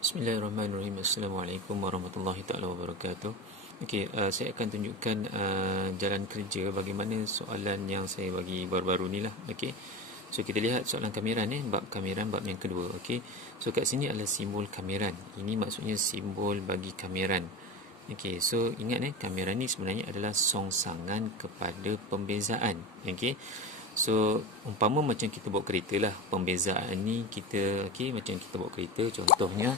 Bismillahirrahmanirrahim. Assalamualaikum warahmatullahi taala wabarakatuh. Okey, saya akan tunjukkan jalan kerja bagaimana soalan yang saya bagi baru-baru ni lah. Okey. So kita lihat soalan kameran ni, bab kameran, bab yang kedua. Okey. So kat sini adalah simbol kameran. Ini maksudnya simbol bagi kameran. Okey, so ingat kameran ni sebenarnya adalah songsangan kepada pembezaan. Okey. So umpama macam kita bawa kereta lah, pembezaan ni kita macam kita bawa kereta, contohnya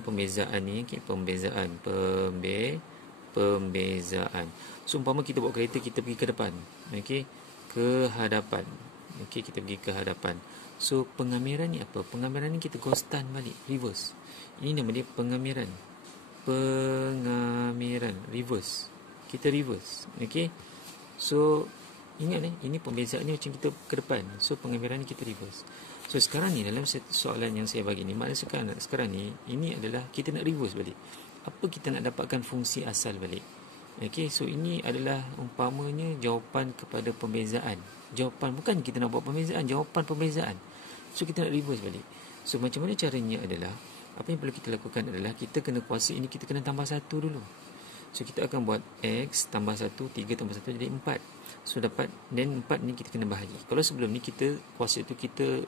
pembezaan ni, pembezaan. So umpama kita bawa kereta, kita pergi ke depan, ke hadapan. Kita pergi ke hadapan. So pengamiran ni apa? Pengamiran ni kita ghostan balik, reverse. Ini nama dia pengamiran. Reverse. Kita reverse. So ingat ini pembezaan ni macam kita ke depan. So pengamiran ni kita reverse. So sekarang ni dalam soalan yang saya bagi ni, maknanya sekarang ni ini adalah kita nak reverse balik. Apa kita nak dapatkan fungsi asal balik. So ini adalah umpamanya jawapan kepada pembezaan. Jawapan, bukan kita nak buat pembezaan, jawapan pembezaan. So kita nak reverse balik. So macam mana caranya adalah, apa yang perlu kita lakukan adalah kita kena kuasa ini, kita kena tambah 1 dulu. So kita akan buat X tambah 1, 3 tambah 1 jadi 4. So dapat, then 4 ni kita kena bahagi. Kalau sebelum ni kita kuasa tu kita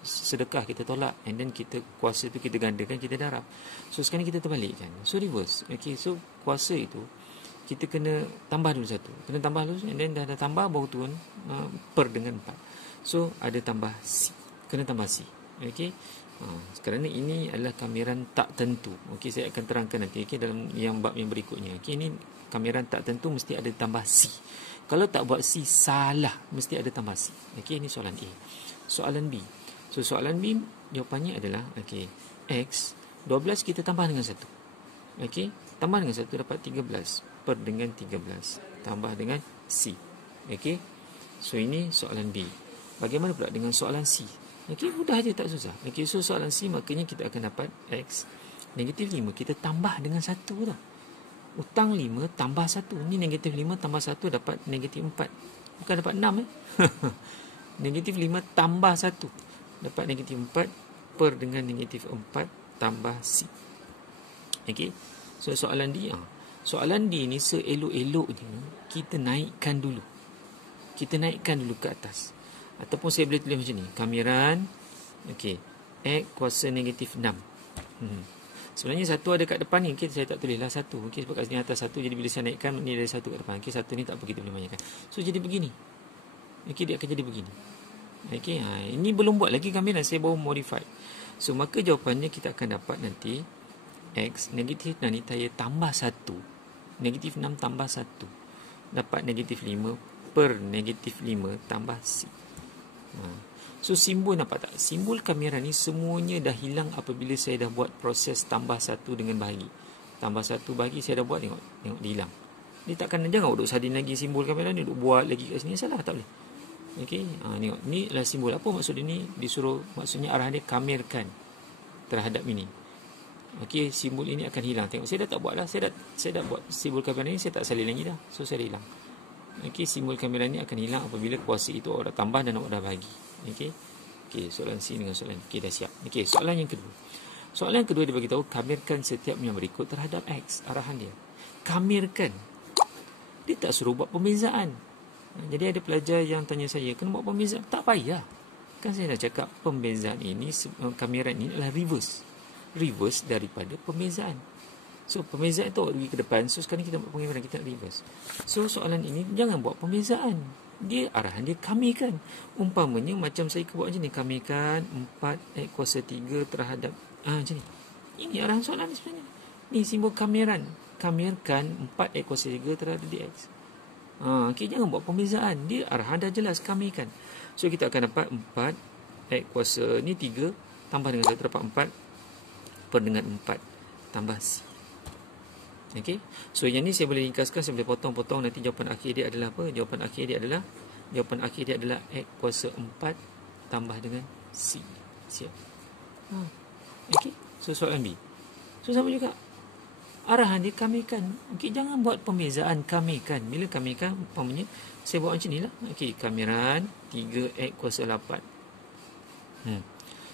sedekah, kita tolak, and then kita kuasa tu kita gandakan, kita darab. So sekarang kita terbalikkan. So reverse. So kuasa itu kita kena tambah dulu 1. Kena tambah dulu, and then dah tambah baru turun per dengan 4. So ada tambah C. Kena tambah C. Sekarang ini adalah kameran tak tentu. Saya akan terangkan nanti dalam yang bab yang berikutnya. Ini kameran tak tentu mesti ada tambah C. Kalau tak buat C, salah, mesti ada tambah C. Ini soalan A. Soalan B. So soalan B jawapannya adalah X 12 kita tambah dengan 1. Tambah dengan 1 dapat 13 per dengan 13 tambah dengan C. So ini soalan B. Bagaimana pula dengan soalan C? Mudah aja, tak susah. So soalan C, makanya kita akan dapat X negatif 5 kita tambah dengan 1 tau. Hutang 5 tambah 1. Ni negatif 5 tambah 1 dapat negatif 4. Bukan dapat 6 Negatif 5 tambah 1 dapat negatif 4 per dengan negatif 4 tambah C. So soalan D. Soalan D ni seelok-eloknya kita naikkan dulu. Kita naikkan dulu ke atas. Ataupun saya boleh tulis macam ni, kameran X kuasa negatif 6. Sebenarnya 1 ada kat depan ni, saya tak tulislah 1. Sebab kat sini atas 1, jadi bila saya naikkan ni ada 1 kat depan. 1 ni tak apa, kita boleh banyakkan. So jadi begini. Dia akan jadi begini. Ini belum buat lagi kameran, saya baru modify. So maka jawapannya kita akan dapat nanti X negatif 6 ni saya tambah 1. Negatif 6 tambah 1 dapat negatif 5 per negatif 5 tambah C. So simbol nampak tak? Simbol kamera ni semuanya dah hilang apabila saya dah buat proses tambah 1 dengan bahagi. Tambah 1 bahagi saya dah buat, tengok dia hilang. Dia takkan, jangan duduk salin lagi simbol kamera ni, duduk buat lagi kat sini, salah, tak boleh. Tengok ni adalah simbol. Apa maksud dia ni? Disuruh, maksudnya arahan dia kamerkan terhadap ini. Simbol ini akan hilang. Tengok saya dah tak buat dah. Saya dah buat simbol kamera ni, saya tak salin lagi dah. So saya dah hilang. Simbol kamera ni akan hilang apabila kuasa itu awak dah tambah dan awak dah bagi. Soalan C dengan soalan dah siap. Soalan yang kedua. Soalan yang kedua dia bagi tahu kamerkan setiap yang berikut terhadap X. Arahan dia kamerkan. Dia tak suruh buat pembezaan. Jadi ada pelajar yang tanya saya, kena buat pembezaan? Tak payah. Kan saya dah cakap pembezaan ini, kameran ini adalah reverse. Reverse daripada pembezaan. So pembezaan tu awak pergi ke depan. So sekarang kita buat pembezaan, kita nak reverse. So soalan ini jangan buat pembezaan. Dia arahan dia kamirkan. Umpamanya macam saya buat macam ni, kamirkan 4 X kuasa 3 terhadap macam ni. Ini arahan soalan ni sebenarnya. Ni simbol kameran. Kamirkan 4 X kuasa 3 terhadap dx. Jangan buat pembezaan. Dia arahan dah jelas, kamirkan. So kita akan dapat 4 X kuasa ni 3 tambah dengan 1 dapat 4 per dengan 4 tambah C. So yang ni saya boleh ringkaskan, saya boleh potong-potong. Nanti jawapan akhir dia adalah apa? Jawapan akhir dia adalah X kuasa 4 tambah dengan C. Siap. So soalan B. So sama juga. Arahan dia kamirkan. Jangan buat pembezaan, kamirkan. Bila kamirkan, umpamanya saya buat macam ni lah. Kameran 3X kuasa 8.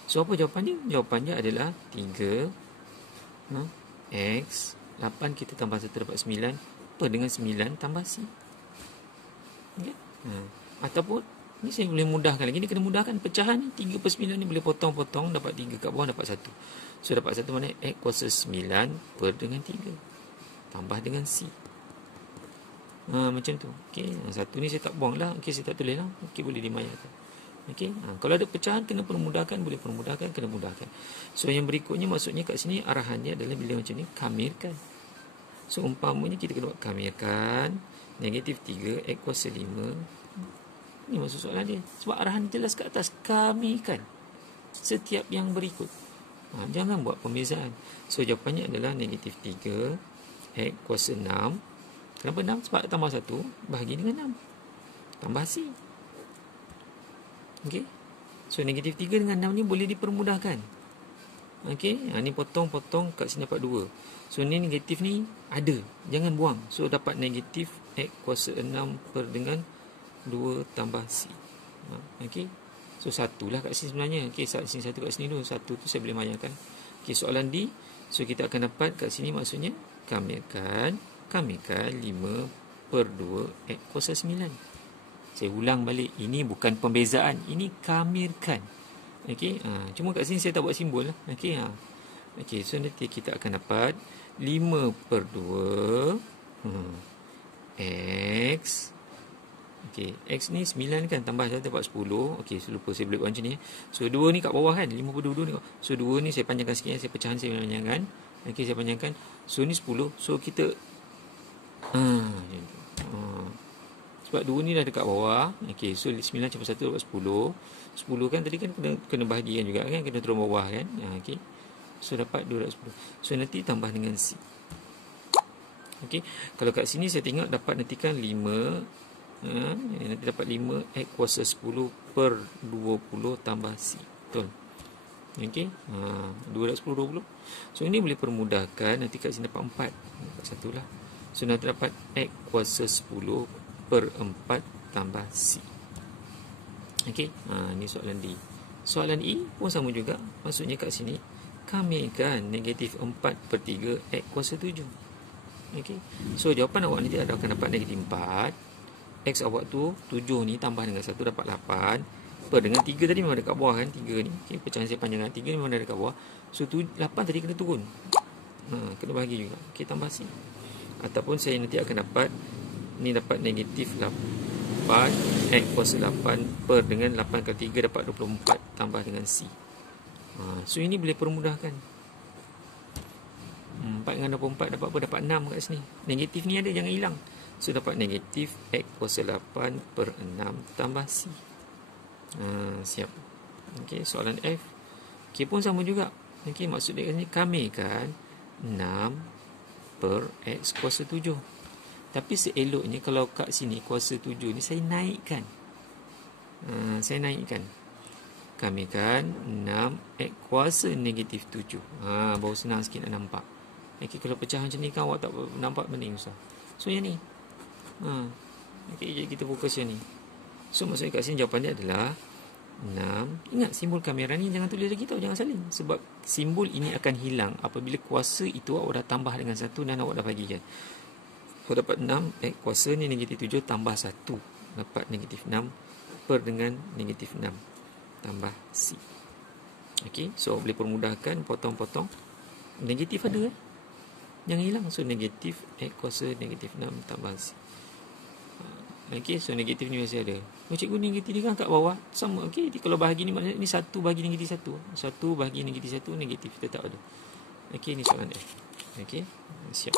So apa jawapan dia? Jawapan dia adalah 3 X 8 kita tambah 1 dapat 9 per dengan 9 tambah C. Okay? Ataupun ni saya boleh mudahkan lagi. Ni kena mudahkan pecahan ni. 3 per 9 ni boleh potong-potong. Dapat 3 kat bawah dapat 1. So dapat 1 mana? X kuasa 9 per dengan 3 tambah dengan C. Macam tu. Okay. Satu ni saya tak buang lah. Okay, saya tak tulis lah. Okay, boleh dimayarkan. Okay. Kalau ada pecahan kena permudahkan. Boleh permudahkan, kena mudahkan. So yang berikutnya maksudnya kat sini arahannya adalah bila macam ni kamirkan. So umpamanya kita kena buat kamirkan negatif 3 X kuasa 5. Ini maksud soalan dia. Sebab arahan jelas kat atas. Kamirkan setiap yang berikut. Jangan buat pembezaan. So jawapannya adalah negatif 3 X kuasa 6. Kenapa 6? Sebab tambah 1 bahagi dengan 6 tambah C. Okey. So negatif 3 dengan 6 ni boleh dipermudahkan. Okey. Ni potong-potong kat sini dapat 2. So ni negatif ni ada. Jangan buang. So dapat negatif X kuasa 6 per dengan 2 tambah C. Okey. So 1 lah kat sini sebenarnya. Okey, sini 1 kat sini dulu. 1 tu saya boleh mayarkan. Okey, soalan D. So kita akan dapat kat sini maksudnya kamirkan 5 per 2 X kuasa 9. Saya ulang balik. Ini bukan pembezaan. Ini kamirkan. Okey. Cuma kat sini saya tak buat simbol lah. Okey. Okey. So nanti kita akan dapat 5 per 2 X. Okey. X ni 9 kan. Tambah 1 dapat 10. Okey. So lupa saya boleh buat macam ni. So 2 ni kat bawah kan. 5 per 2 ni. So 2 ni saya panjangkan sikit. Saya pecahan saya panjangkan. Okey. Saya panjangkan. So ni 10. So kita sebab 2 ni dah dekat bawah. Okey, so 9 campur 1 dapat 10. 10 kan tadi kan kena bahagikan juga kan, kena turun bawah kan. Okey. So dapat 2 dapat 10. So nanti tambah dengan C. Okey, kalau kat sini saya tengok dapat nanti kan 5. Nanti dapat 5 X kuasa 10 per 20 tambah C. Betul. Okey. 2 dapat 10 20. So ini boleh permudahkan. Nanti kat sini dapat 4. Dapat 1 lah. So nanti dapat X kuasa 10 per 4 tambah C. Okey. Ini soalan D. Soalan E pun sama juga. Maksudnya kat sini kamirkan negatif 4 per 3 X kuasa 7. Okey. So jawapan awak nanti akan dapat negatif 4. X awak tu 7 ni tambah dengan 1 dapat 8. Per dengan 3 tadi memang dekat bawah kan. 3 ni. Okey, pecahan saya panjangkan 3 ni memang dekat bawah. So 8 tadi kena turun. Kena bahagi juga. Okey, tambah C. Ataupun saya nanti akan dapat ni dapat negatif 8 X kuasa 8 per dengan 8 kali 3 dapat 24 tambah dengan C. So ini boleh permudahkan. 4 dengan 24 dapat apa? Dapat 6 kat sini. Negatif ni ada, jangan hilang. So dapat negatif X kuasa 8 per 6 tambah C. Siap. Okey, soalan F. Okey, pun sama juga. Okey, maksud dia kat sini kamirkan 6 per X kuasa 7. Tapi seeloknya kalau kat sini kuasa 7 ni saya naikkan. Saya naikkan. Kamirkan 6 X kuasa negatif 7. Baru senang sikit nak nampak. Okey, kalau pecah macam ni kan awak tak nampak benda susah. So yang ni. Okey, jadi kita fokus yang ni. So maksudnya kat sini jawapan dia adalah 6. Ingat simbol kamera ni jangan tulis lagi tau, jangan salin. Sebab simbol ini akan hilang apabila kuasa itu awak dah tambah dengan 1 dan awak dah bagikan. So dapat 6 X kuasa ni negatif 7 tambah 1 dapat negatif 6 per dengan negatif 6 tambah C. Okey, so boleh permudahkan potong-potong. Negatif ada jangan hilang. So negatif X kuasa negatif 6 tambah C. Okey, so negatif ni masih ada. Cikgu negatif ni kan kat bawah sama. Okey, kalau bahagi ni maknanya ni 1 bahagi negatif 1. 1 bahagi negatif 1 negatif tetap ada. Okey, ni soalan F. Okey, siap.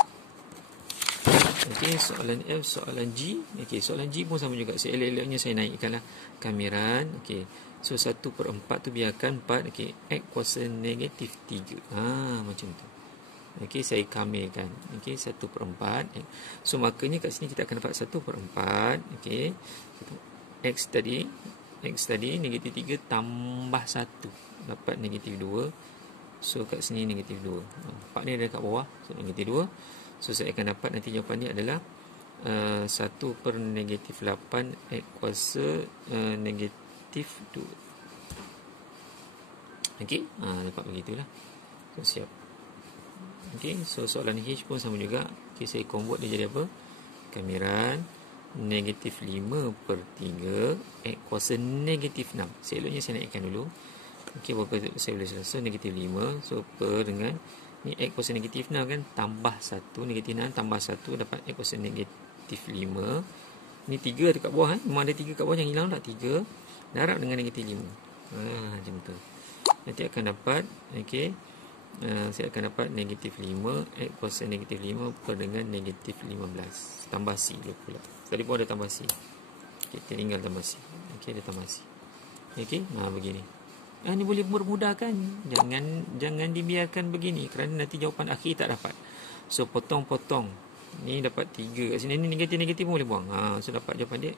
Okey, soalan F, soalan G. Okey, soalan G pun sama juga. Saya elok-eloknya saya naikkanlah kamiran. Okey. So 1 per 4 tu biarkan 4. Okey, X kuasa negatif 3. Macam tu. Okey, saya kamirkan. Okey, 1 per 4. So makanya kat sini kita akan dapat 1 per 4. Okey. X tadi negatif 3 tambah 1 dapat negatif 2. So kat sini negatif 2. 4 ni ada kat bawah. So negatif 2. So saya akan dapat nanti jawapan dia adalah 1 per negatif 8 X kuasa negatif 2. Okey, dapat begitulah. So, siap. Okey, so soalan H pun sama juga. Okey, saya convert dia jadi apa? Kamiran negatif 5 per 3 X kuasa negatif 6. Seloknya saya naikkan dulu. Okey, berapa saya boleh selesai? So, negatif 5. So, per dengan ni X kuasa negatif 6 kan? Tambah 1. Negatif 6 tambah 1 dapat X kuasa negatif 5. Ni 3 dekat bawah. Memang ada 3 kat bawah. Jangan hilang tak 3. Darab dengan negatif 5. Macam tu. Nanti akan dapat, okey, saya akan dapat negatif 5 X kuasa negatif 5 per dengan negatif 15. Tambah C dulu pula. Tadi pun ada tambah C. Okay, tinggal tambah C. Okey, ada tambah C. Okey, begini. Ini boleh memudahkan. Jangan dibiarkan begini kerana nanti jawapan akhir tak dapat. So, potong-potong. Ni dapat 3. Kat sini ni negatif-negatif pun boleh buang. So, dapat jawapan dia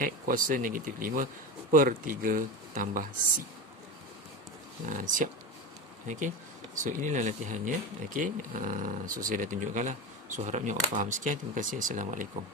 X kuasa negatif 5 per 3 tambah C. Siap. Okey. So, inilah latihannya. Okey. So, saya dah tunjukkan lah. So, harapnya awak faham. Sekian. Terima kasih. Assalamualaikum.